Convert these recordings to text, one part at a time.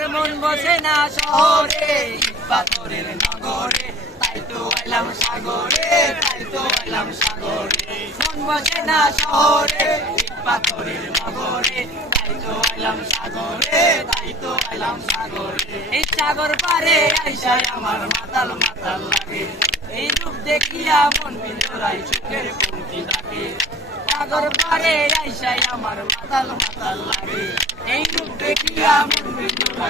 আমার মন বসে না শহরে, পাথরের নগরে, তাই তো এলাম সাগরে, তাই তো এলাম সাগরে। মন বসে না শহরে, পাথরের নগরে, তাই তো এলাম সাগরে, তাই তো এলাম সাগরে। এই সাগর পারে আইসায় আমার মাতাল মাতাল লাগে। এই রূপ দেখিয়া মন বিন্দুরাই সুখের পঙ্ক্তি ডাকে। সাগর পারে আইসায় আমার মাতাল মাতাল লাগে। এই রূপ দেখিয়া মন বিন্দুরাই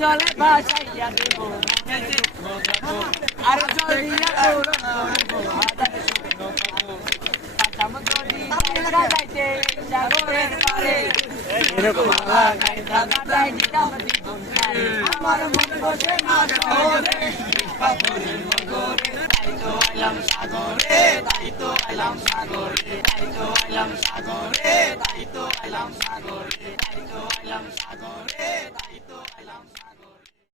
জলে ভাসাইয়া দেব আর ছাড়ে। আমার মন বসে না পাথরের নগরে তাই তো এলাম সাগরে তাই তো এলাম সাগরে তাই তো এলাম সাগরে তাই তো এলাম সাগরে